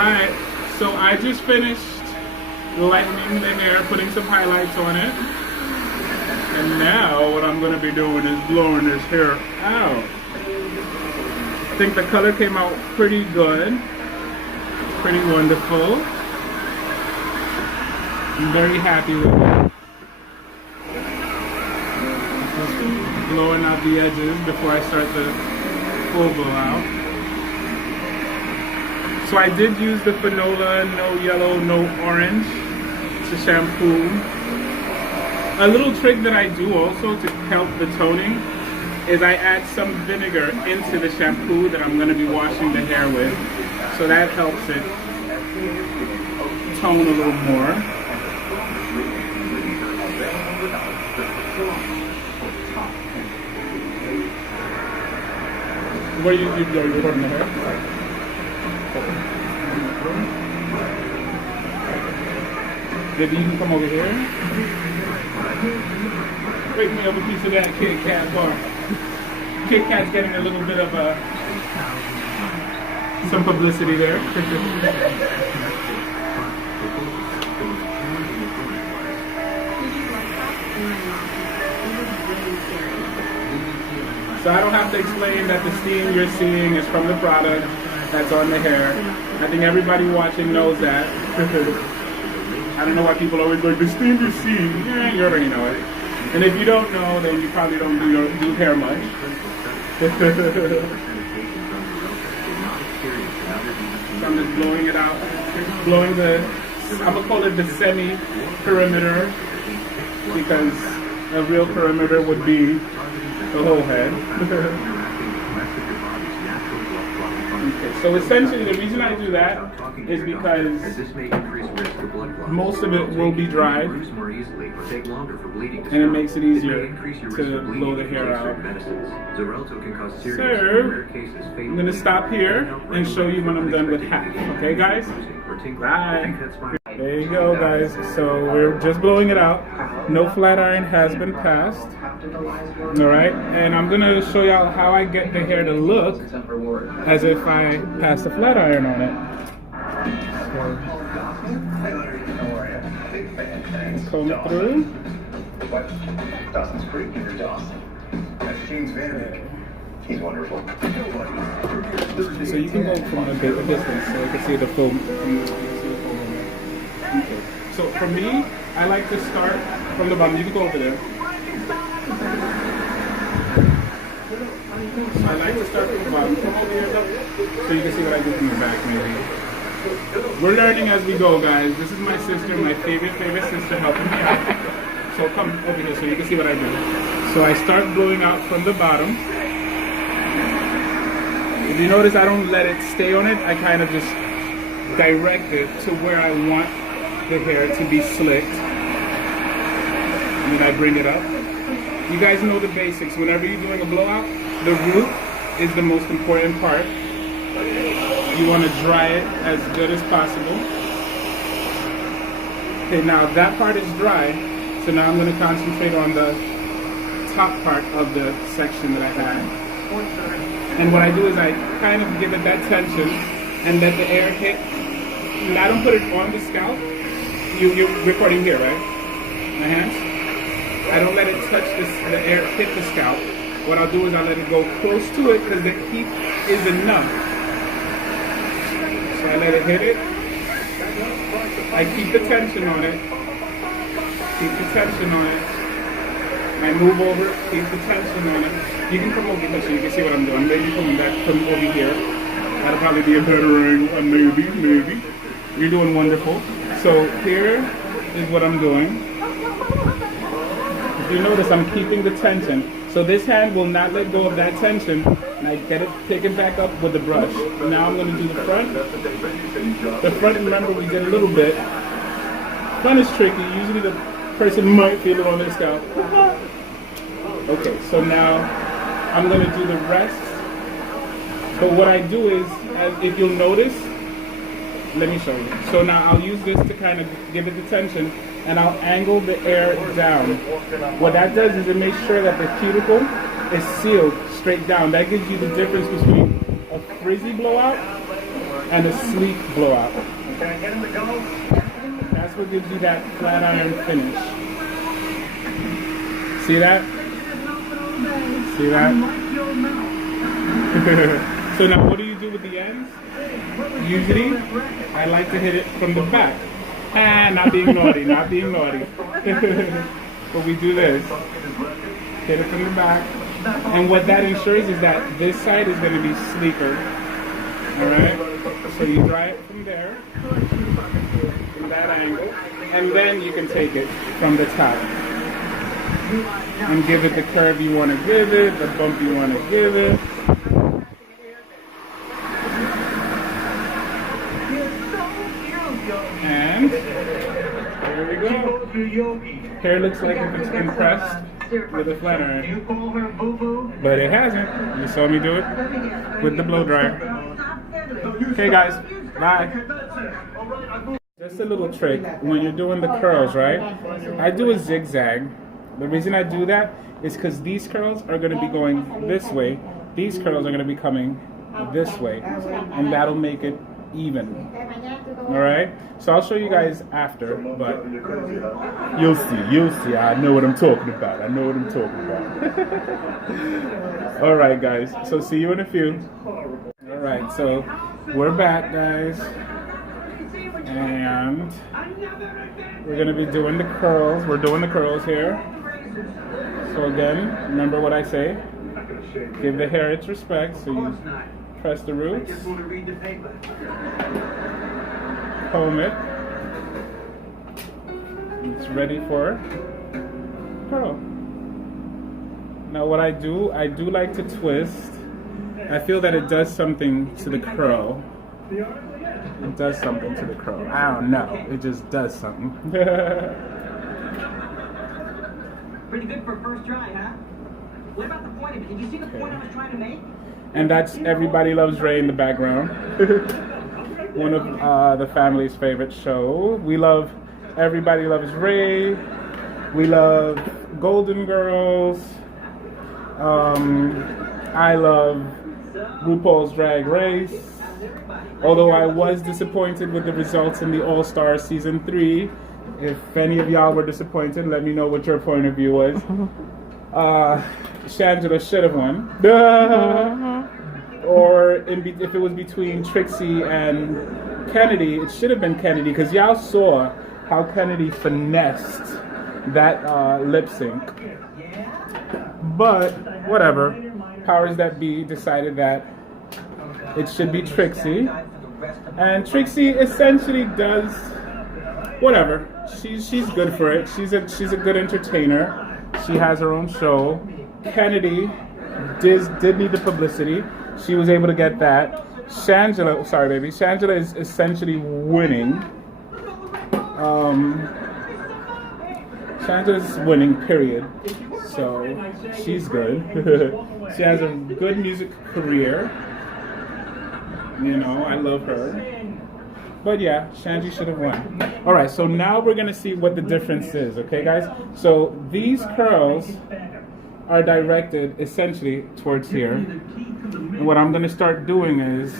Alright, so I just finished lightening the hair, putting some highlights on it. And now what I'm going to be doing is blowing this hair out. I think the color came out pretty good. Pretty wonderful. I'm very happy with it. Just blowing out the edges before I start the full blowout. So I did use the Fanola No Yellow, No Orange. It's a shampoo. A little trick that I do also to help the toning is I add some vinegar into the shampoo that I'm going to be washing the hair with. So that helps it tone a little more. What are you recording the hair? Maybe you can come over here. Break me up a piece of that Kit Kat bar. Kit Kat's getting a little bit of some publicity there. So I don't have to explain that the steam you're seeing is from the product that's on the hair. I think everybody watching knows that. I don't know why people always like, the steam you see. Yeah, you already know it. And if you don't know, then you probably don't do hair much. So I'm just blowing it out. Blowing I'm going to call it the semi-perimeter, because a real perimeter would be the whole head. Okay, so essentially the reason I do that is because most of it will be dry, and it makes it easier to blow the hair out. So I'm going to stop here and show you when I'm done with half. Okay guys? Bye. There you go guys. So we're just blowing it out. No flat iron has been passed. Alright, and I'm going to show y'all how I get the hair to look as if I passed a flat iron on it. So, comb it through. He's wonderful. So you can go from a distance so you can see the film. Okay. So for me, I like to start from the bottom. You can go over there. So I like to start from the bottom. Come over here so you can see what I do from the back maybe. We're learning as we go, guys. This is my sister, my favorite sister helping me out. So come over here so you can see what I do. So I start blowing out from the bottom. If you notice, I don't let it stay on it. I kind of just direct it to where I want the hair to be slicked. And then I bring it up. You guys know the basics. Whenever you're doing a blowout, the root is the most important part. You want to dry it as good as possible. Okay, now that part is dry. So now I'm going to concentrate on the top part of the section that I had. And what I do is I kind of give it that tension and let the air hit. And I don't put it on the scalp. You're recording here, right? My hands? I don't let it touch the air hit the scalp. What I'll do is I'll let it go close to it because the heat is enough. So I let it hit it. I keep the tension on it. Keep the tension on it. I move over, keep the tension on it. You can come over here so you can see what I'm doing. Maybe coming back from over here. That'll probably be a better angle. Maybe. You're doing wonderful. So here is what I'm doing. If you notice, I'm keeping the tension. So this hand will not let go of that tension. And I get it taken back up with the brush. Now I'm going to do the front. The front, remember, we did a little bit. Front is tricky. Usually the person might feel it on their scalp. Okay, so now I'm going to do the rest. But what I do is, if you'll notice, let me show you. So now I'll use this to kind of give it the tension, and I'll angle the air down. What that does is it makes sure that the cuticle is sealed straight down. That gives you the difference between a frizzy blowout and a sleek blowout. Can I get him to go? That's what gives you that flat iron finish. See that? See that? So now what do you do with the ends? Usually, I like to hit it from the back. Not being naughty, not being naughty. But we do this. Hit it from the back. And what that ensures is that this side is going to be sleeker. Alright? So you dry it from there, from that angle, and then you can take it from the top. And give it the curve you want to give it, the bump you want to give it. And there we go. Hair looks like it's impressed with the flat iron. But it hasn't. You saw me do it with the blow dryer. Okay guys, bye. Just a little trick. When you're doing the curls, right? I do a zigzag. The reason I do that is because these curls are going to be going this way. These curls are going to be coming this way. And that'll make it even. Alright? So I'll show you guys after, but you'll see. I know what I'm talking about. Alright guys, so see you in a few. Alright, so we're back guys. And we're going to be doing the curls. We're doing the curls here. So again, remember what I say. Give the hair its respect. So you press the roots. Comb it. It's ready for curl. Now what I do like to twist. I feel that it does something to the curl. It does something to the curl. I don't know. It just does something. Pretty good for first try, huh? What about the point of it? Did you see the point I was trying to make? And that's Everybody Loves Ray in the background. One of the family's favorite show. We love Everybody Loves Ray. We love Golden Girls. I love RuPaul's Drag Race. Although I was disappointed with the results in the All-Star Season 3. If any of y'all were disappointed, let me know what your point of view was. Shangela should have won. Or if it was between Trixie and Kennedy, it should have been Kennedy, because y'all saw how Kennedy finessed that lip sync. But whatever, powers that be decided that it should be Trixie, and Trixie essentially does whatever. She's good for it. She's a good entertainer. She has her own show. Kennedy did need the publicity. She was able to get that. Shangela is essentially winning. Shangela's winning, period. So she's good. She has a good music career. You know, I love her. But yeah, Shanji should have won. Alright, so now we're going to see what the difference is, okay guys? So these curls are directed essentially towards here. And what I'm going to start doing is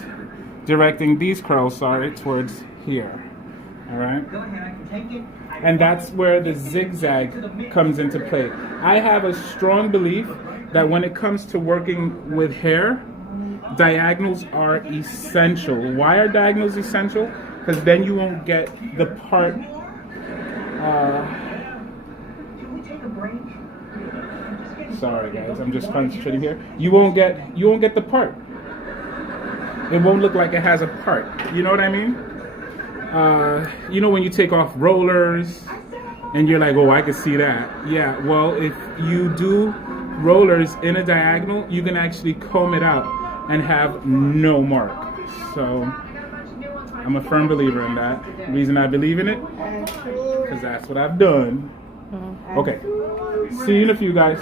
directing these curls, towards here. Alright? And that's where the zigzag comes into play. I have a strong belief that when it comes to working with hair, diagonals are essential. Why are diagonals essential? Because then you won't get the part. Sorry guys, I'm just concentrating here. You won't get the part. It won't look like it has a part. You know what I mean? You know when you take off rollers and you're like, oh, I can see that. Yeah, well, if you do rollers in a diagonal, you can actually comb it out and have no mark. So I'm a firm believer in that. The reason I believe in it, because that's what I've done. Okay, see you in a few guys.